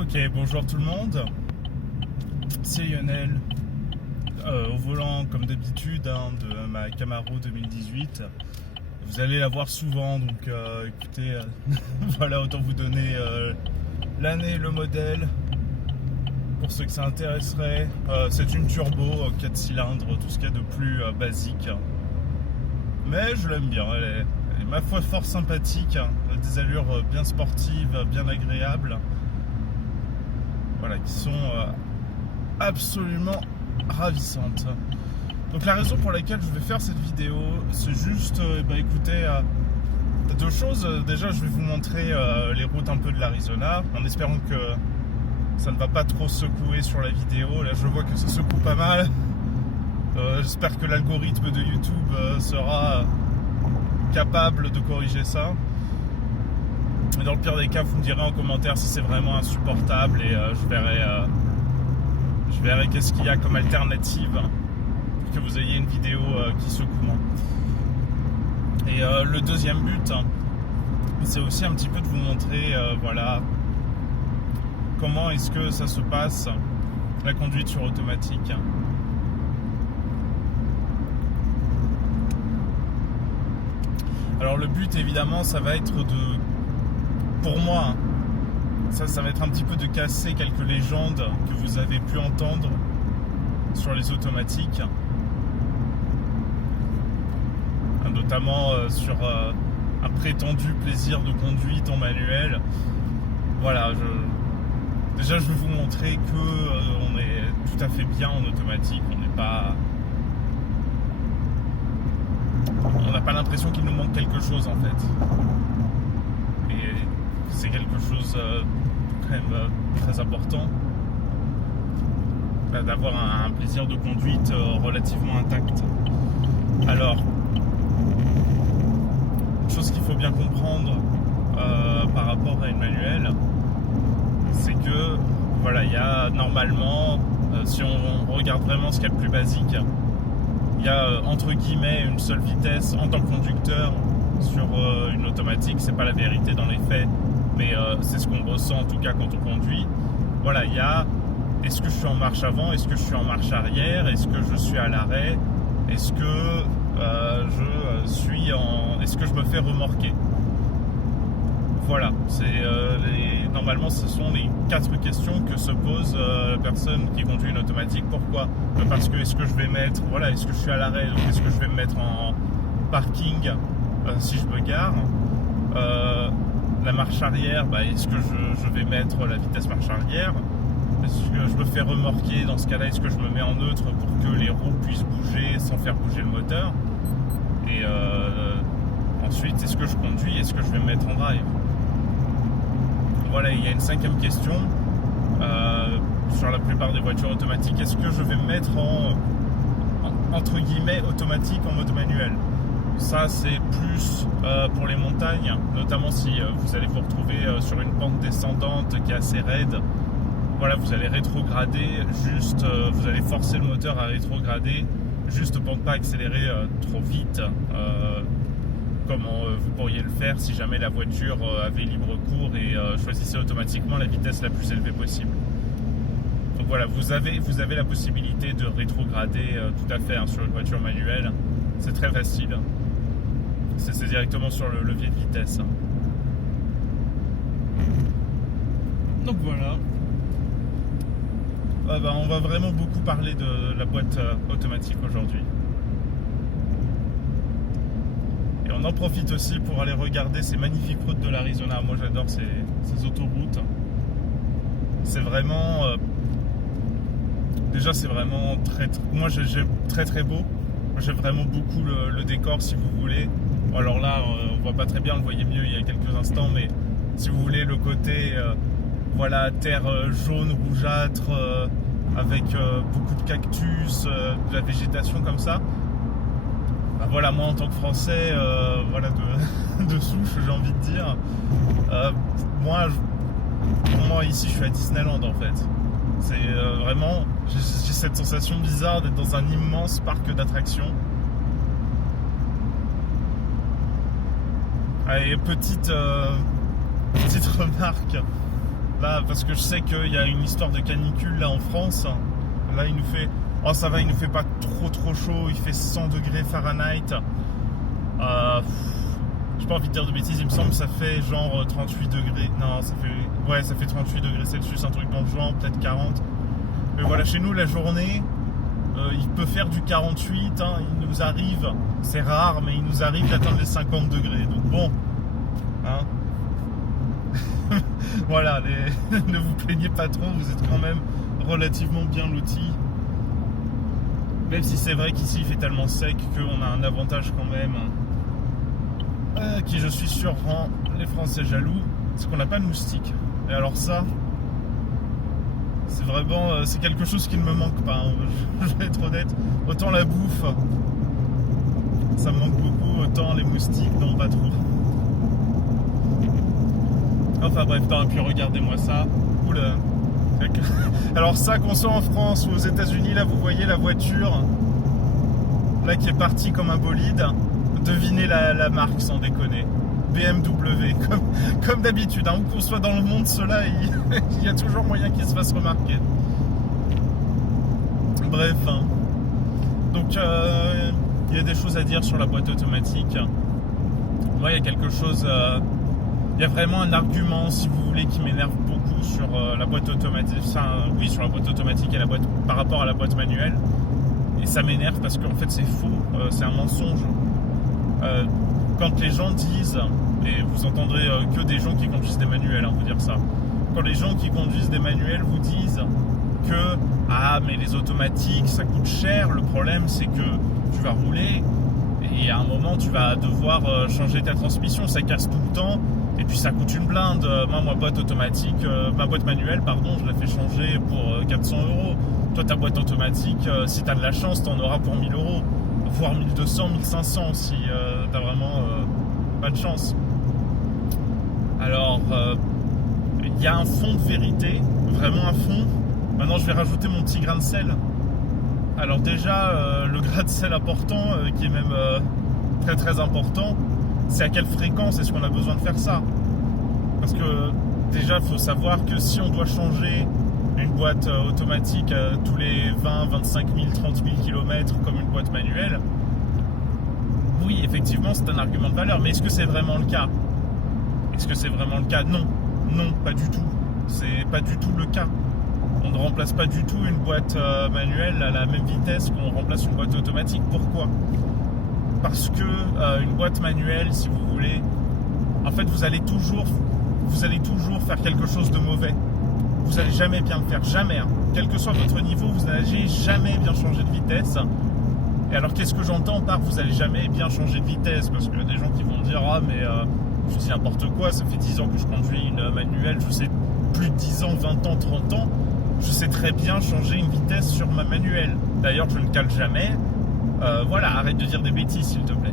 Ok, bonjour tout le monde, c'est Lionel, au volant comme d'habitude de ma Camaro 2018. Vous allez la voir souvent, donc écoutez, voilà, autant vous donner l'année, le modèle, pour ceux que ça intéresserait. C'est une turbo, 4 cylindres, tout ce qu'il y a de plus basique. Mais je l'aime bien, elle est ma foi fort sympathique, des allures bien sportives, bien agréables. Voilà, qui sont absolument ravissantes. Donc la raison pour laquelle je vais faire cette vidéo, c'est juste, écoutez, deux choses. Déjà, je vais vous montrer les routes un peu de l'Arizona, en espérant que ça ne va pas trop secouer sur la vidéo. Là, je vois que ça secoue pas mal. J'espère que l'algorithme de YouTube sera capable de corriger ça. Mais dans le pire des cas, vous me direz en commentaire si c'est vraiment insupportable et je verrai qu'est-ce qu'il y a comme alternative pour que vous ayez une vidéo qui secoue moins. Et le deuxième but, c'est aussi un petit peu de vous montrer voilà, comment est-ce que ça se passe, la conduite sur automatique. Alors le but évidemment, ça va être pour moi, ça va être un petit peu de casser quelques légendes que vous avez pu entendre sur les automatiques, notamment sur un prétendu plaisir de conduite en manuel. Voilà, déjà je vais vous montrer que on est tout à fait bien en automatique, on n'a pas l'impression qu'il nous manque quelque chose en fait. Et c'est quelque chose quand même très important d'avoir un plaisir de conduite relativement intact. Alors, une chose qu'il faut bien comprendre par rapport à une manuelle, c'est que voilà, il y a normalement, si on regarde vraiment ce qu'il y a de plus basique, il y a entre guillemets une seule vitesse en tant que conducteur sur une automatique. C'est pas la vérité dans les faits, mais c'est ce qu'on ressent en tout cas quand on conduit. Voilà, il y a est-ce que je suis en marche avant, est-ce que je suis en marche arrière, est-ce que je suis à l'arrêt, est-ce que est-ce que je me fais remorquer. Voilà, normalement ce sont les 4 questions que se pose la personne qui conduit une automatique. Pourquoi ? Parce que est-ce que je vais mettre, voilà, est-ce que je suis à l'arrêt, donc est-ce que je vais me mettre en parking si je me gare, la marche arrière, est-ce que je vais mettre la vitesse marche arrière, est-ce que je me fais remorquer, dans ce cas-là est-ce que je me mets en neutre pour que les roues puissent bouger sans faire bouger le moteur, et ensuite est-ce que je conduis, est-ce que je vais me mettre en drive. Voilà, il y a une 5e question sur la plupart des voitures automatiques, est-ce que je vais me mettre entre guillemets automatique en mode manuel. Ça c'est plus pour les montagnes, notamment si vous allez vous retrouver sur une pente descendante qui est assez raide. Voilà, vous allez rétrograder, vous allez forcer le moteur à rétrograder, juste pour ne pas accélérer trop vite, comme vous pourriez le faire si jamais la voiture avait libre cours et choisissait automatiquement la vitesse la plus élevée possible. Donc voilà, vous avez la possibilité de rétrograder tout à fait sur une voiture manuelle, c'est très facile. C'est directement sur le levier de vitesse. Donc voilà. On va vraiment beaucoup parler de la boîte automatique aujourd'hui. Et on en profite aussi pour aller regarder ces magnifiques routes de l'Arizona. Moi j'adore ces autoroutes. C'est vraiment... déjà c'est vraiment très très beau. Moi j'aime vraiment beaucoup le décor, si vous voulez. Alors là on voit pas très bien, on le voyait mieux il y a quelques instants, mais si vous voulez le côté voilà, terre jaune rougeâtre avec beaucoup de cactus, de la végétation comme ça. Voilà, moi en tant que Français, voilà, de souche, j'ai envie de dire, pour moi ici je suis à Disneyland en fait. C'est vraiment, j'ai cette sensation bizarre d'être dans un immense parc d'attractions. Allez, petite remarque Là, parce que je sais qu'il y a une histoire de canicule là en France. Là, il nous fait... Oh, ça va, il nous fait pas trop chaud. Il fait 100 degrés Fahrenheit. J'ai pas envie de dire de bêtises. Il me semble que ça fait genre 38 degrés. Non, ça fait... Ouais, ça fait 38 degrés Celsius, un truc dans le genre, peut-être 40. Mais voilà, chez nous, la journée, il peut faire du 48. Hein, il nous arrive, c'est rare, mais il nous arrive d'atteindre les 50 degrés. Donc bon, hein. Voilà, ne vous plaignez pas trop, vous êtes quand même relativement bien lotis. Même si c'est vrai qu'ici il fait tellement sec qu'on a un avantage quand même, qui je suis sûr rend les Français jaloux, c'est qu'on n'a pas de moustiques. Et alors ça, c'est vraiment, c'est quelque chose qui ne me manque pas, hein. Je vais être honnête. Autant la bouffe, ça me manque beaucoup, autant les moustiques, non pas trop. Enfin bref, et puis regardez-moi ça. Oula. Alors ça, qu'on soit en France ou aux États-Unis, là vous voyez la voiture là qui est partie comme un bolide. Devinez la marque sans déconner. BMW, comme d'habitude. Hein, où qu'on soit dans le monde, cela, il y a toujours moyen qu'il se fasse remarquer. Bref. Hein. Donc il y a des choses à dire sur la boîte automatique. Moi, il y a quelque chose... Il y a vraiment un argument, si vous voulez, qui m'énerve beaucoup sur la boîte automatique. Enfin, oui, sur la boîte automatique et la boîte par rapport à la boîte manuelle. Et ça m'énerve parce qu'en fait, c'est faux, c'est un mensonge. Quand les gens disent, et vous entendrez que des gens qui conduisent des manuels, hein, vous dire ça. Quand les gens qui conduisent des manuels vous disent que mais les automatiques, ça coûte cher. Le problème, c'est que tu vas rouler et à un moment, tu vas devoir changer ta transmission. Ça casse tout le temps. Et puis ça coûte une blinde. Moi, ma boîte automatique, ma boîte manuelle, pardon, je la fais changer pour 400 €. Toi, ta boîte automatique, si tu as de la chance, tu en auras pour 1000 €, voire 1200, 1500 si tu n'as vraiment pas de chance. Alors, il y a un fond de vérité, vraiment un fond. Maintenant, je vais rajouter mon petit grain de sel. Alors déjà, le grain de sel important, qui est même très important, c'est à quelle fréquence est-ce qu'on a besoin de faire ça? Parce que déjà, il faut savoir que si on doit changer une boîte automatique tous les 20, 25 000, 30 000 km comme une boîte manuelle, oui, effectivement, c'est un argument de valeur. Mais est-ce que c'est vraiment le cas? Est-ce que c'est vraiment le cas? Non. Non, pas du tout. C'est pas du tout le cas. On ne remplace pas du tout une boîte manuelle à la même vitesse qu'on remplace une boîte automatique. Pourquoi? Parce que une boîte manuelle, si vous voulez, en fait, vous allez toujours faire quelque chose de mauvais. Vous n'allez jamais bien le faire, jamais. Hein. Quel que soit votre niveau, vous n'allez jamais bien changer de vitesse. Et alors, qu'est-ce que j'entends par vous n'allez jamais bien changer de vitesse? Parce qu'il y a des gens qui vont dire je dis n'importe quoi, ça fait 10 ans que je conduis une manuelle, je sais plus de 10 ans, 20 ans, 30 ans, je sais très bien changer une vitesse sur ma manuelle. D'ailleurs, je ne cale jamais. Voilà, arrête de dire des bêtises s'il te plaît.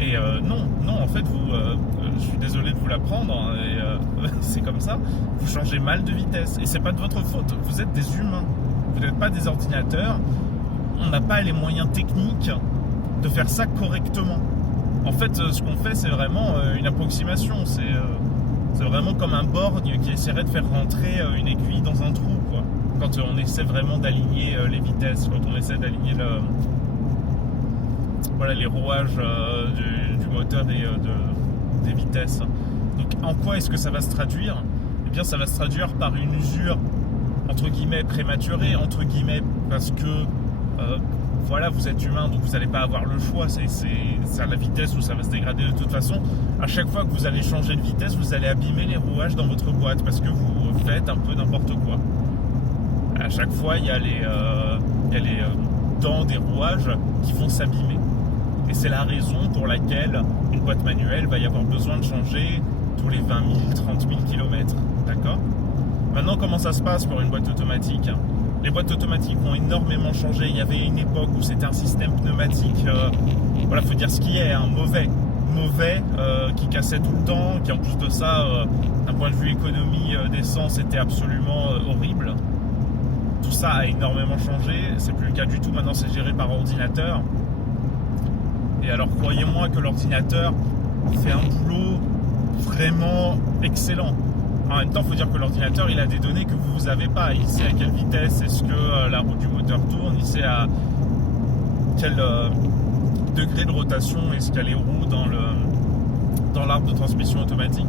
Et non, en fait, je suis désolé de vous l'apprendre, hein, c'est comme ça, vous changez mal de vitesse. Et c'est pas de votre faute, vous êtes des humains, vous n'êtes pas des ordinateurs, on n'a pas les moyens techniques de faire ça correctement. En fait, ce qu'on fait, c'est vraiment une approximation, c'est vraiment comme un borgne qui essaierait de faire rentrer une aiguille dans un trou, quoi. Quand on essaie vraiment d'aligner les vitesses, quand on essaie d'aligner les rouages du moteur des vitesses. Donc en quoi est-ce que ça va se traduire? Eh bien ça va se traduire par une usure entre guillemets prématurée, entre guillemets, parce que vous êtes humain, donc vous n'allez pas avoir le choix, c'est à la vitesse où ça va se dégrader de toute façon. À chaque fois que vous allez changer de vitesse, vous allez abîmer les rouages dans votre boîte parce que vous faites un peu n'importe quoi. À chaque fois, il y a les dents des rouages qui vont s'abîmer. Et c'est la raison pour laquelle une boîte manuelle va y avoir besoin de changer tous les 20 000, 30 000 km. D'accord? Maintenant, comment ça se passe pour une boîte automatique? Les boîtes automatiques ont énormément changé. Il y avait une époque où c'était un système pneumatique, faut dire ce qui est, mauvais, qui cassait tout le temps, qui en plus de ça, d'un point de vue économie d'essence, était absolument horrible. Tout ça a énormément changé, c'est plus le cas du tout. Maintenant, c'est géré par ordinateur. Et alors, croyez-moi que l'ordinateur fait un boulot vraiment excellent. En même temps, il faut dire que l'ordinateur, il a des données que vous n'avez pas. Il sait à quelle vitesse est-ce que la roue du moteur tourne, il sait à quel degré de rotation est-ce qu'il y a les roues dans l'arbre de transmission automatique.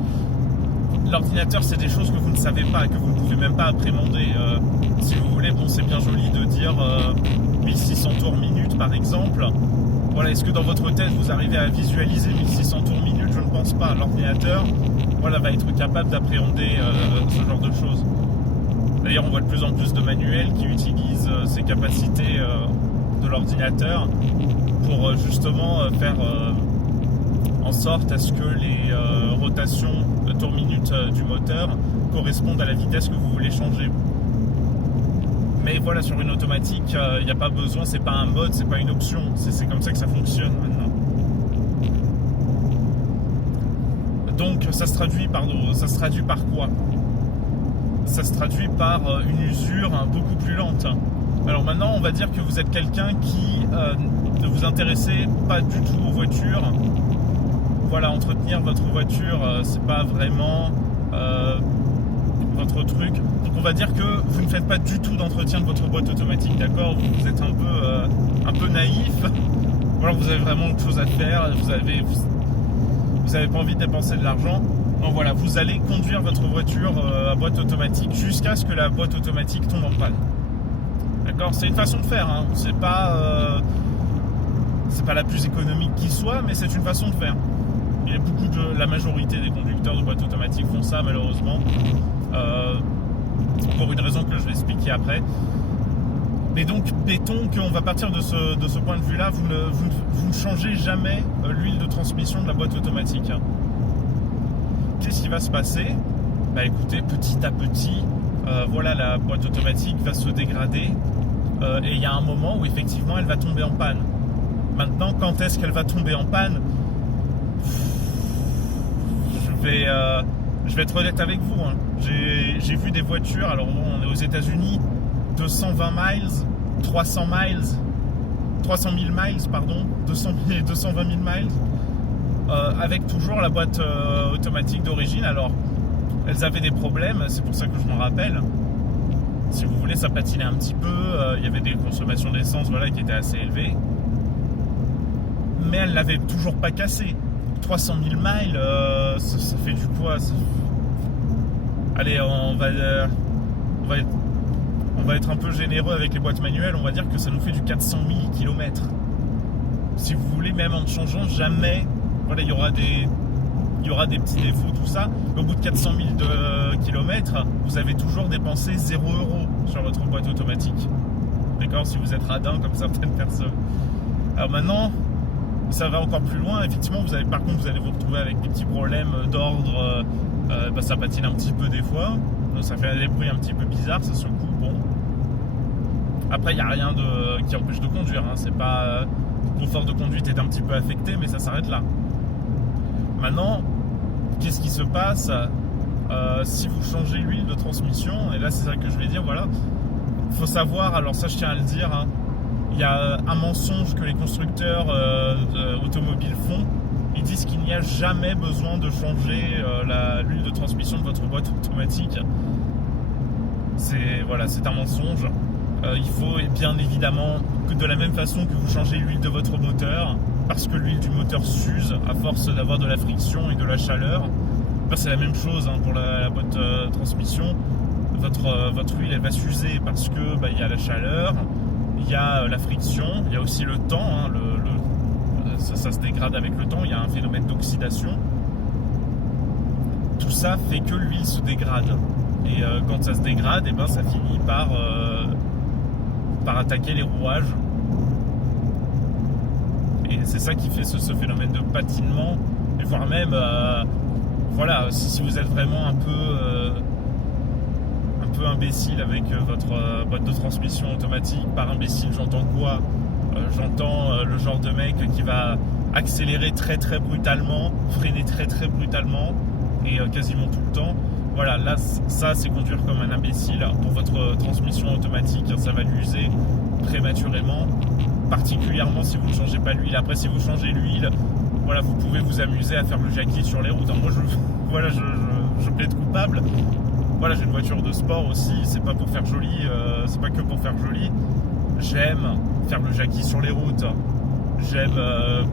L'ordinateur, c'est des choses que vous ne savez pas, que vous ne pouvez même pas appréhender. Si vous voulez, bon, c'est bien joli de dire 1600 tours minute, par exemple. Voilà, est-ce que dans votre tête, vous arrivez à visualiser 1600 tours minute? Je ne pense pas. L'ordinateur, voilà, va être capable d'appréhender ce genre de choses. D'ailleurs, on voit de plus en plus de manuels qui utilisent ces capacités de l'ordinateur pour justement faire en sorte à ce que les rotations de tours minute du moteur correspondent à la vitesse que vous voulez changer. Mais voilà, sur une automatique, il n'y a pas besoin, c'est pas un mode, c'est pas une option, c'est comme ça que ça fonctionne maintenant. Donc ça se traduit par quoi? Ça se traduit par une usure beaucoup plus lente. Alors maintenant, on va dire que vous êtes quelqu'un qui ne vous intéressez pas du tout aux voitures. Voilà, entretenir votre voiture, c'est pas vraiment votre truc. Donc on va dire que vous ne faites pas du tout d'entretien de votre boîte automatique, d'accord? Vous êtes un peu naïf. Ou alors vous avez vraiment autre chose à faire, vous avez pas envie de dépenser de l'argent. Donc voilà, vous allez conduire votre voiture à boîte automatique jusqu'à ce que la boîte automatique tombe en panne. D'accord? C'est une façon de faire, hein. C'est pas la plus économique qui soit, mais c'est une façon de faire. Il y a la majorité des conducteurs de boîte automatique font ça, malheureusement, pour une raison que je vais expliquer après. Mais donc, mettons qu'on va partir de ce point de vue-là, vous ne changez jamais l'huile de transmission de la boîte automatique. Qu'est-ce qui va se passer? Bah écoutez, petit à petit, voilà, la boîte automatique va se dégrader et il y a un moment où effectivement elle va tomber en panne. Maintenant, quand est-ce qu'elle va tomber en panne? Je vais être honnête avec vous, hein. J'ai vu des voitures, alors bon, on est aux États-Unis, 220 miles, 300 000 miles, pardon, 220 000 miles, avec toujours la boîte automatique d'origine. Alors, elles avaient des problèmes, c'est pour ça que je m'en rappelle. Si vous voulez, ça patinait un petit peu, il y avait des consommations d'essence, voilà, qui étaient assez élevées. Mais elles l'avaient toujours pas cassé. 300 000 miles, ça fait du poids. Allez, on va être un peu généreux avec les boîtes manuelles, on va dire que ça nous fait du 400 000 km. Si vous voulez, même en ne changeant jamais, voilà, il y aura des petits défauts, tout ça. Mais au bout de 400 000 km, vous avez toujours dépensé 0 € sur votre boîte automatique. D'accord? Si vous êtes radin comme certaines personnes. Alors maintenant, ça va encore plus loin. Effectivement, vous allez vous retrouver avec des petits problèmes d'ordre. Ça patine un petit peu des fois. Donc ça fait des bruits un petit peu bizarres, ça secoue. Bon. Après, il n'y a rien qui empêche de conduire. Hein. C'est pas, le confort de conduite est un petit peu affecté, mais ça s'arrête là. Maintenant, qu'est-ce qui se passe si vous changez l'huile de transmission? Et là, c'est ça que je vais dire. Voilà. Il faut savoir, alors ça, je tiens à le dire. Hein, il y a un mensonge que les constructeurs automobiles font. Ils disent qu'il n'y a jamais besoin de changer l'huile de transmission de votre boîte automatique. C'est un mensonge. Il faut bien évidemment que de la même façon que vous changez l'huile de votre moteur, parce que l'huile du moteur s'use à force d'avoir de la friction et de la chaleur. C'est la même chose hein, pour la boîte transmission. Votre huile elle va s'user parce que il y a la chaleur, il y a la friction, il y a aussi le temps. Hein, ça se dégrade avec le temps, il y a un phénomène d'oxydation. Tout ça fait que l'huile se dégrade. Et quand ça se dégrade, ça finit par attaquer les rouages. Et c'est ça qui fait ce phénomène de patinement. Et voire même, si vous êtes vraiment un peu imbécile avec votre boîte de transmission automatique. Par imbécile, j'entends quoi? J'entends le genre de mec qui va accélérer très très brutalement, freiner très très brutalement et quasiment tout le temps. Voilà, là ça c'est conduire comme un imbécile. Pour votre transmission automatique, ça va l'user prématurément, particulièrement si vous ne changez pas l'huile. Après, si vous changez l'huile, voilà, vous pouvez vous amuser à faire le jackie sur les routes. Alors, moi je je plaide coupable. Voilà, j'ai une voiture de sport aussi, c'est pas pour faire joli, c'est pas que pour faire joli. J'aime faire le jackie sur les routes, j'aime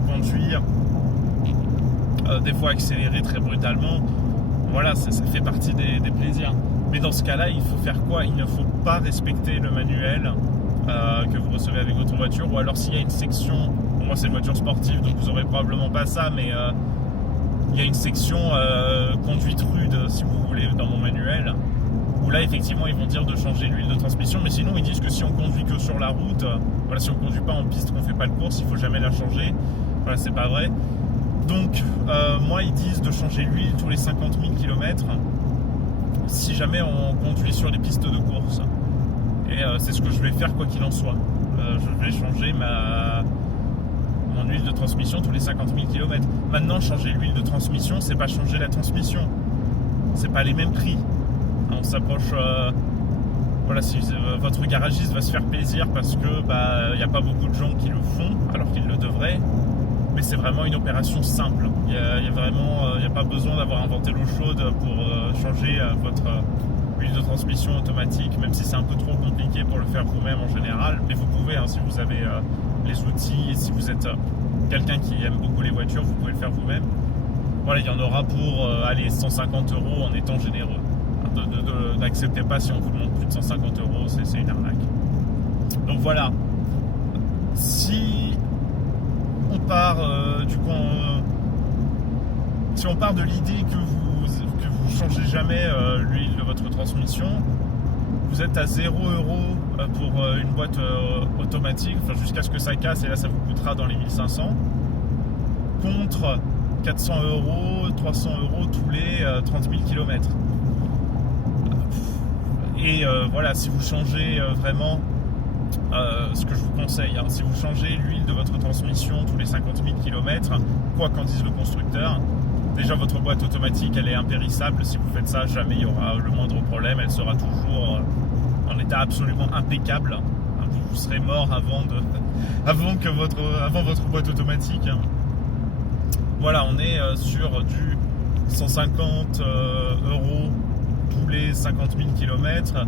conduire, des fois accélérer très brutalement. Voilà, ça fait partie des plaisirs. Mais dans ce cas-là, il faut faire quoi? Il ne faut pas respecter le manuel que vous recevez avec votre voiture, ou alors s'il y a une section, bon, moi c'est une voiture sportive donc vous aurez probablement pas ça, mais il y a une section conduite rude si vous voulez dans mon manuel, où là effectivement ils vont dire de changer l'huile de transmission, mais sinon ils disent que si on conduit que sur la route, voilà, si on conduit pas en piste, qu'on fait pas de course, il faut jamais la changer. Voilà, c'est pas vrai. Donc moi ils disent de changer l'huile tous les 50 000 km si jamais on conduit sur les pistes de course. Et c'est ce que je vais faire quoi qu'il en soit. Je vais changer mon huile de transmission tous les 50 000 km. Maintenant, changer l'huile de transmission, c'est pas changer la transmission. C'est pas les mêmes prix. On s'approche. Voilà, si votre garagiste va se faire plaisir parce que y a pas beaucoup de gens qui le font, alors qu'ils le devraient. Mais c'est vraiment une opération simple. Il n'y a pas besoin d'avoir inventé l'eau chaude pour changer votre huile de transmission automatique, même si c'est un peu trop compliqué pour le faire vous-même en général. Mais vous pouvez, si vous avez les outils, et si vous êtes quelqu'un qui aime beaucoup les voitures, vous pouvez le faire vous-même. Voilà, il y en aura pour 150 € en étant généreux. N'acceptez pas si on vous demande plus de 150 €, c'est une arnaque. Donc voilà. Si on part si on part de l'idée que vous changez jamais l'huile de votre transmission, vous êtes à 0 € pour une boîte automatique, enfin jusqu'à ce que ça casse, et là ça vous coûtera dans les 1500, contre 400 €, 300 € tous les 30 000 km. Et voilà, si vous changez vraiment ce que je vous conseille, si vous changez l'huile de votre transmission tous les 50 000 km, quoi qu'en dise le constructeur, déjà votre boîte automatique elle est impérissable. Si vous faites ça, jamais il y aura le moindre problème, elle sera toujours en état absolument impeccable. Vous serez mort avant votre boîte automatique. Voilà, on est sur du 150 € tous les 50 000 km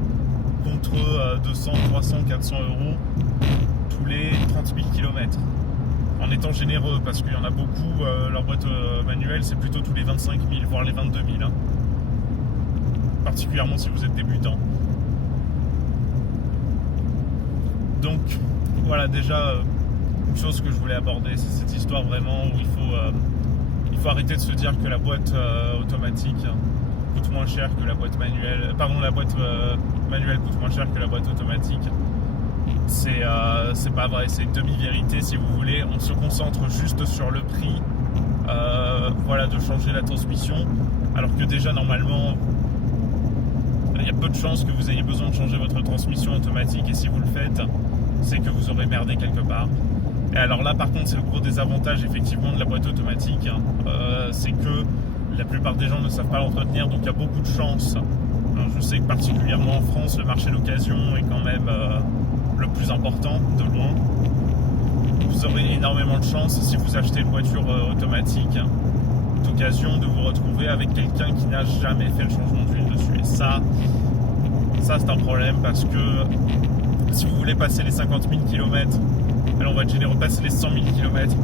contre 200, 300, 400 € tous les 30 000 km. En étant généreux, parce qu'il y en a beaucoup, leur boîte manuelle c'est plutôt tous les 25 000, voire les 22 000. Particulièrement si vous êtes débutant. Donc voilà, déjà une chose que je voulais aborder, c'est cette histoire vraiment où il faut arrêter de se dire que la boîte automatique coûte moins cher que la boîte manuelle. Pardon, la boîte manuelle coûte moins cher que la boîte automatique. C'est pas vrai, c'est une demi-vérité si vous voulez. On se concentre juste sur le prix voilà, de changer la transmission, alors que déjà normalement il y a peu de chances que vous ayez besoin de changer votre transmission automatique, et si vous le faites, c'est que vous aurez merdé quelque part. Et alors là par contre c'est le gros désavantage effectivement de la boîte automatique, c'est que la plupart des gens ne savent pas l'entretenir, donc il y a beaucoup de chances. Je sais que particulièrement en France, le marché d'occasion est quand même le plus important de loin. Vous aurez énormément de chance, si vous achetez une voiture automatique d'occasion, de vous retrouver avec quelqu'un qui n'a jamais fait le changement d'huile dessus. Et ça c'est un problème, parce que si vous voulez passer les 50 000 km, alors on va être généreux, passer les 100 000 km,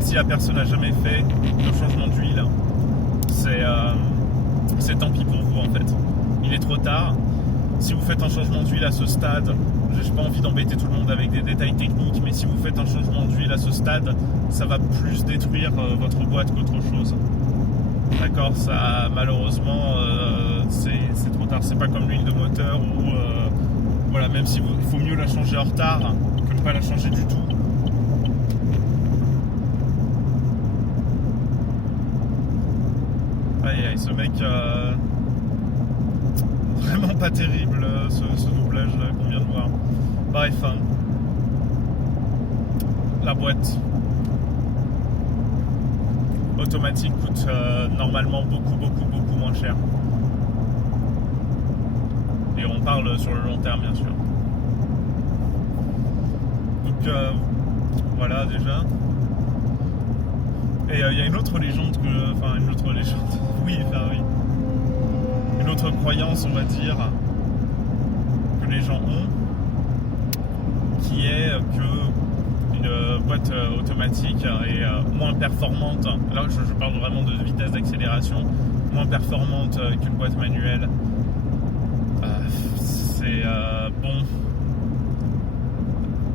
si la personne n'a jamais fait le changement d'huile, c'est tant pis pour vous en fait. Il est trop tard. Si vous faites un changement d'huile à ce stade, j'ai pas envie d'embêter tout le monde avec des détails techniques, mais si vous faites un changement d'huile à ce stade, ça va plus détruire votre boîte qu'autre chose. D'accord, ça malheureusement c'est trop tard. C'est pas comme l'huile de moteur où voilà, même si il faut mieux la changer en retard que ne pas la changer du tout. Aïe, ce mec vraiment pas terrible, ce doublage là qu'on vient de voir. Bref, la boîte automatique coûte normalement beaucoup moins cher. Et on parle sur le long terme bien sûr. Donc voilà déjà. Et il y a une autre légende une autre légende, oui, une autre croyance, on va dire, que les gens ont, qui est que une boîte automatique est moins performante. Là, je parle vraiment de vitesse d'accélération, moins performante qu'une boîte manuelle. Bon.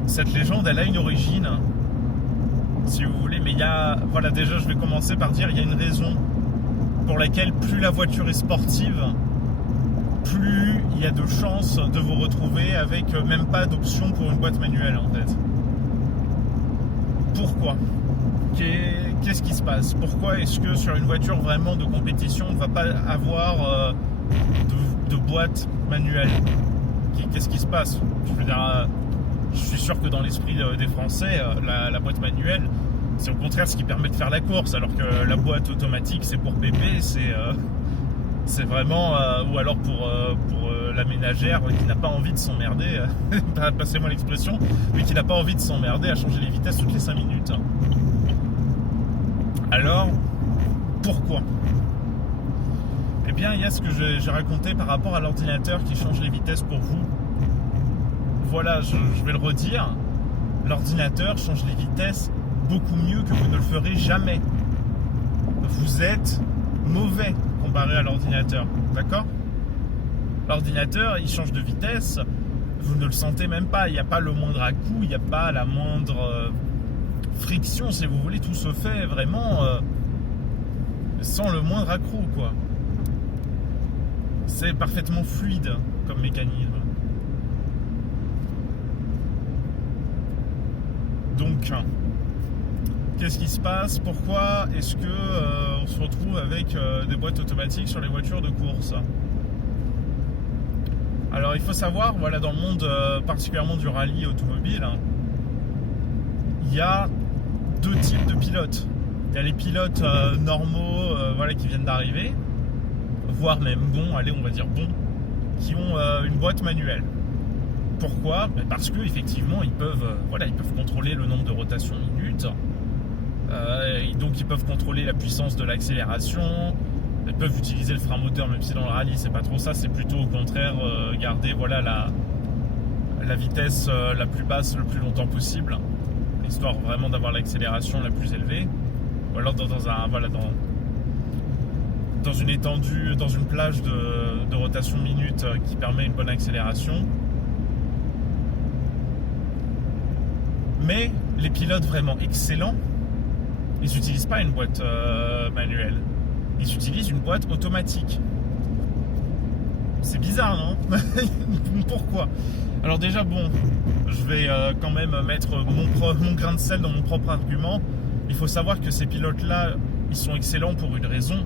Cette légende, elle a une origine, si vous voulez, mais déjà, je vais commencer par dire, il y a une raison pour laquelle plus la voiture est sportive, plus il y a de chances de vous retrouver avec même pas d'option pour une boîte manuelle, en fait. Pourquoi ? Qu'est-ce qui se passe ? Pourquoi est-ce que sur une voiture vraiment de compétition, on ne va pas avoir de boîte manuelle ? Qu'est-ce qui se passe ? Je veux dire, je suis sûr que dans l'esprit des Français, la boîte manuelle, c'est au contraire ce qui permet de faire la course, alors que la boîte automatique, c'est pour bébé, c'est vraiment, ou alors pour la ménagère qui n'a pas envie de s'emmerder, passez-moi l'expression, mais qui n'a pas envie de s'emmerder à changer les vitesses toutes les 5 minutes. Alors, pourquoi ? Eh bien, il y a ce que j'ai raconté par rapport à l'ordinateur qui change les vitesses pour vous. Voilà, je vais le redire, l'ordinateur change les vitesses beaucoup mieux que vous ne le ferez jamais. Vous êtes mauvais comparé à l'ordinateur, d'accord ? L'ordinateur, il change de vitesse, vous ne le sentez même pas, il n'y a pas le moindre à-coup, il n'y a pas la moindre friction, si vous voulez, tout se fait vraiment sans le moindre accroc, quoi. C'est parfaitement fluide comme mécanisme. Donc, qu'est-ce qui se passe ? Pourquoi est-ce que on se retrouve avec des boîtes automatiques sur les voitures de course ? Alors, il faut savoir, voilà, dans le monde particulièrement du rallye automobile, il y a deux types de pilotes. Il y a les pilotes normaux, qui viennent d'arriver, voire même bons, allez, on va dire bons, qui ont une boîte manuelle. Pourquoi ? Parce que effectivement, ils peuvent contrôler le nombre de rotations minutes. Donc ils peuvent contrôler la puissance de l'accélération. Ils peuvent utiliser le frein moteur, même si dans le rallye c'est pas trop ça. C'est plutôt au contraire garder la vitesse la plus basse le plus longtemps possible, histoire vraiment d'avoir l'accélération la plus élevée. Ou alors dans une étendue, dans une plage de rotation minute qui permet une bonne accélération. Mais les pilotes vraiment excellents, ils n'utilisent pas une boîte manuelle. Ils utilisent une boîte automatique. C'est bizarre, non ? Pourquoi ? Alors déjà, bon, je vais quand même mettre mon grain de sel dans mon propre argument. Il faut savoir que ces pilotes-là, ils sont excellents pour une raison.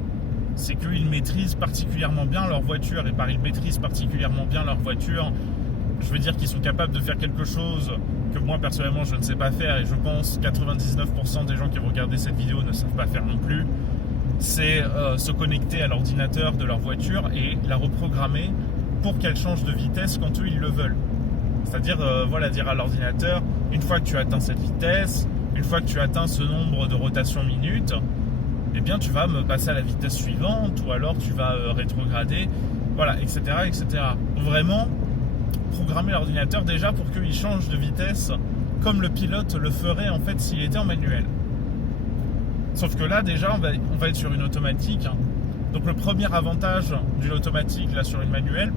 C'est qu'ils maîtrisent particulièrement bien leur voiture. Et par ils maîtrisent particulièrement bien leur voiture, je veux dire qu'ils sont capables de faire quelque chose que moi personnellement je ne sais pas faire, et je pense 99% des gens qui vont regarder cette vidéo ne savent pas faire non plus. C'est se connecter à l'ordinateur de leur voiture et la reprogrammer pour qu'elle change de vitesse quand eux ils le veulent. C'est-à-dire dire à l'ordinateur, une fois que tu as atteint cette vitesse, une fois que tu as atteint ce nombre de rotations minutes, eh bien tu vas me passer à la vitesse suivante, ou alors tu vas rétrograder, voilà, etc., etc. Vraiment programmer l'ordinateur déjà pour qu'il change de vitesse comme le pilote le ferait en fait s'il était en manuel. Sauf que là déjà on va être sur une automatique. Donc le premier avantage d'une automatique là sur une manuelle,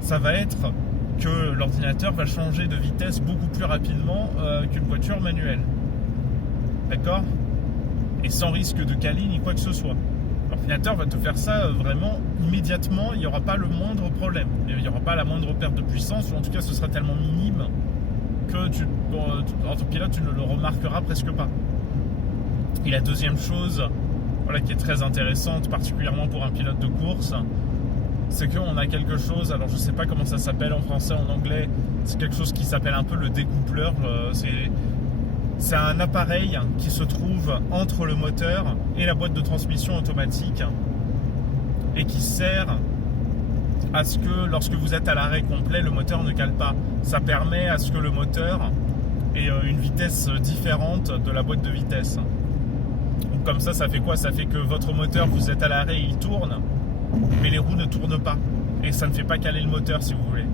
ça va être que l'ordinateur va changer de vitesse beaucoup plus rapidement qu'une voiture manuelle. D'accord ? Et sans risque de câline ni quoi que ce soit. L'ordinateur va te faire ça vraiment immédiatement, il n'y aura pas le moindre problème. Il n'y aura pas la moindre perte de puissance, ou en tout cas ce sera tellement minime que en tant que pilote tu ne le remarqueras presque pas. Et la deuxième chose qui est très intéressante, particulièrement pour un pilote de course, c'est qu'on a quelque chose, alors je ne sais pas comment ça s'appelle en français, en anglais, c'est quelque chose qui s'appelle un peu le découpleur. C'est un appareil qui se trouve entre le moteur et la boîte de transmission automatique et qui sert à ce que lorsque vous êtes à l'arrêt complet, le moteur ne cale pas. Ça permet à ce que le moteur ait une vitesse différente de la boîte de vitesse. Donc, comme ça fait quoi? Ça fait que votre moteur, vous êtes à l'arrêt, il tourne, mais les roues ne tournent pas. Et ça ne fait pas caler le moteur, si vous voulez.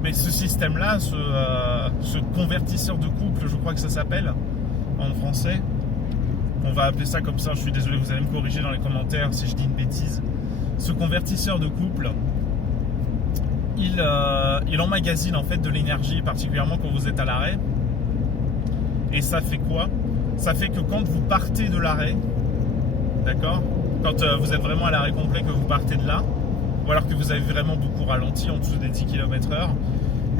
Mais ce système-là, ce convertisseur de couple, je crois que ça s'appelle en français, on va appeler ça comme ça, je suis désolé, vous allez me corriger dans les commentaires si je dis une bêtise. Ce convertisseur de couple, il emmagasine en fait de l'énergie, particulièrement quand vous êtes à l'arrêt. Et ça fait quoi? Ça fait que quand vous partez de l'arrêt, d'accord, quand vous êtes vraiment à l'arrêt complet, que vous partez de là, ou alors que vous avez vraiment beaucoup ralenti, en dessous des 10 km/h,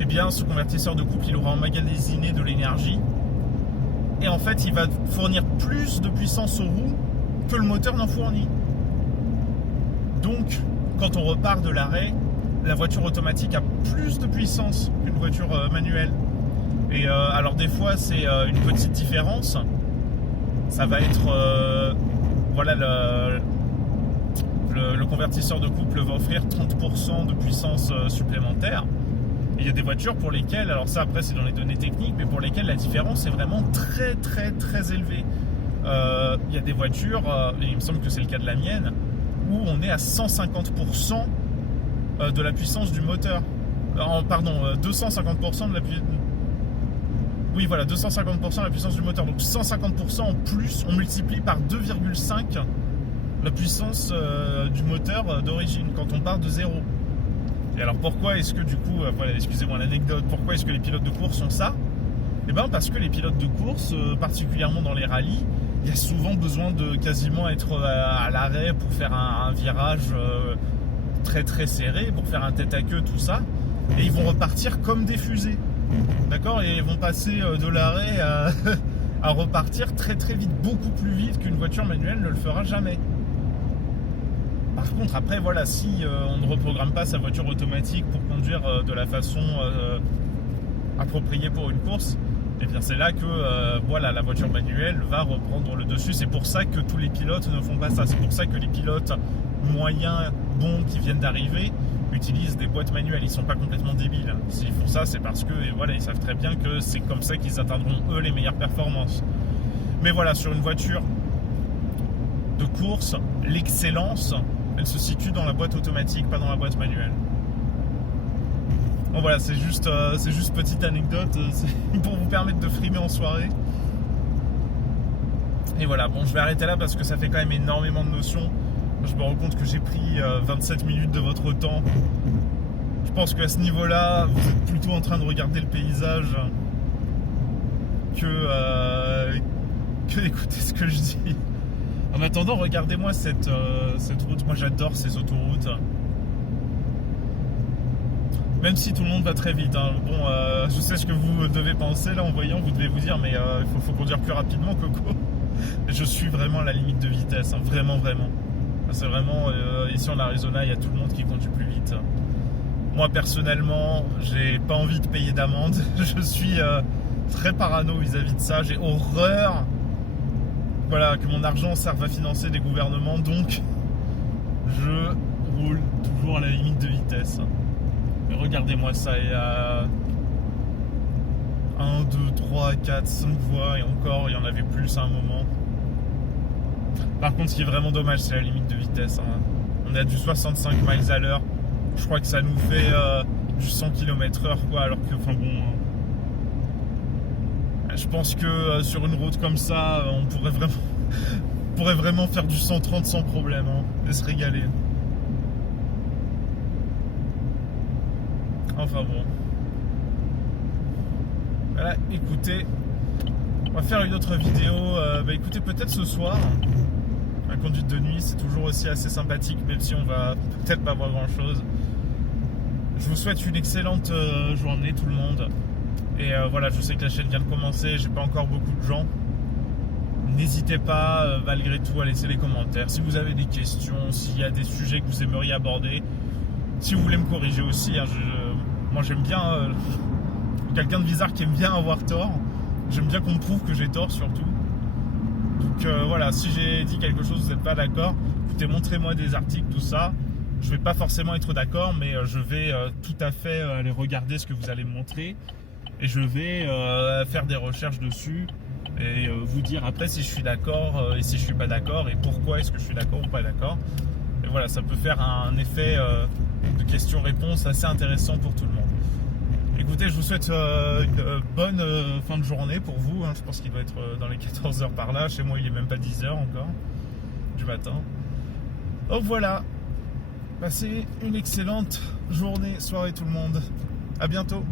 eh bien ce convertisseur de couple, il aura emmagasiné de l'énergie. Et en fait, il va fournir plus de puissance aux roues que le moteur n'en fournit. Donc, quand on repart de l'arrêt, la voiture automatique a plus de puissance qu'une voiture manuelle. Et alors des fois, c'est une petite différence. Ça va être... voilà, le convertisseur de couple va offrir 30% de puissance supplémentaire. Et il y a des voitures pour lesquelles, alors ça après c'est dans les données techniques, mais pour lesquelles la différence est vraiment très très très élevée. Il y a des voitures, et il me semble que c'est le cas de la mienne, où on est à 150% de la puissance du moteur. Pardon, 250% de la puissance. Oui voilà, 250% de la puissance du moteur. Donc 150% en plus, on multiplie par 2,5 la puissance du moteur d'origine quand on part de zéro. Et alors pourquoi est-ce que du coup, voilà, excusez-moi l'anecdote, pourquoi est-ce que les pilotes de course ont ça? Eh bien parce que les pilotes de course, particulièrement dans les rallyes, il y a souvent besoin de quasiment être à l'arrêt pour faire un virage très très serré, pour faire un tête à queue, tout ça. Et ils vont repartir comme des fusées. D'accord? Et ils vont passer de l'arrêt à repartir très très vite, beaucoup plus vite qu'une voiture manuelle ne le fera jamais. Par contre, après, voilà, si on ne reprogramme pas sa voiture automatique pour conduire de la façon appropriée pour une course, et bien c'est là que voilà, la voiture manuelle va reprendre le dessus. C'est pour ça que tous les pilotes ne font pas ça. C'est pour ça que les pilotes moyens, bons, qui viennent d'arriver, utilisent des boîtes manuelles. Ils ne sont pas complètement débiles. S'ils font ça, c'est parce que voilà, ils savent très bien que c'est comme ça qu'ils atteindront eux les meilleures performances. Mais voilà, sur une voiture de course, l'excellence, elle se situe dans la boîte automatique, pas dans la boîte manuelle. Bon voilà, c'est juste petite anecdote pour vous permettre de frimer en soirée. Et voilà, bon, je vais arrêter là parce que ça fait quand même énormément de notions. Je me rends compte que j'ai pris 27 minutes de votre temps. Je pense qu'à ce niveau-là, vous êtes plutôt en train de regarder le paysage que d'écouter ce que je dis. En attendant, regardez-moi cette route. Moi, j'adore ces autoroutes. Même si tout le monde va très vite. Hein. Bon, je sais ce que vous devez penser là en voyant. Vous devez vous dire, mais il faut conduire plus rapidement, Coco. Je suis vraiment à la limite de vitesse. Hein. Vraiment, vraiment. C'est vraiment... ici en Arizona, il y a tout le monde qui conduit plus vite. Moi, personnellement, j'ai pas envie de payer d'amende. Je suis très parano vis-à-vis de ça. J'ai horreur... Voilà, que mon argent serve à financer des gouvernements, donc je roule toujours à la limite de vitesse. Et regardez-moi ça, il y a 1, 2, 3, 4, 5 voies, et encore, il y en avait plus à un moment. Par contre, ce qui est vraiment dommage, c'est la limite de vitesse. Hein. On est à du 65 miles à l'heure. Je crois que ça nous fait du 100 km/h, quoi, alors que, enfin bon... Je pense que sur une route comme ça, on pourrait vraiment faire du 130 sans problème, hein, et se régaler. Enfin bon. Voilà, écoutez, on va faire une autre vidéo. Écoutez, peut-être ce soir. La conduite de nuit, c'est toujours aussi assez sympathique, même si on va peut-être pas voir grand-chose. Je vous souhaite une excellente journée, tout le monde. Et voilà, je sais que la chaîne vient de commencer, j'ai pas encore beaucoup de gens. N'hésitez pas, malgré tout, à laisser les commentaires. Si vous avez des questions, s'il y a des sujets que vous aimeriez aborder, si vous voulez me corriger aussi, hein, moi j'aime bien, quelqu'un de bizarre qui aime bien avoir tort. J'aime bien qu'on me prouve que j'ai tort surtout. Donc voilà, si j'ai dit quelque chose, vous n'êtes pas d'accord, écoutez, montrez-moi des articles, tout ça. Je vais pas forcément être d'accord, mais je vais tout à fait aller regarder ce que vous allez me montrer. Et je vais faire des recherches dessus et vous dire après si je suis d'accord et si je suis pas d'accord et pourquoi est-ce que je suis d'accord ou pas d'accord. Et voilà, ça peut faire un effet de questions-réponses assez intéressant pour tout le monde. Écoutez, je vous souhaite une bonne fin de journée pour vous. Je pense qu'il doit être dans les 14 heures par là. Chez moi, il est même pas 10 heures encore du matin. Donc voilà, passez une excellente journée, soirée tout le monde. À bientôt.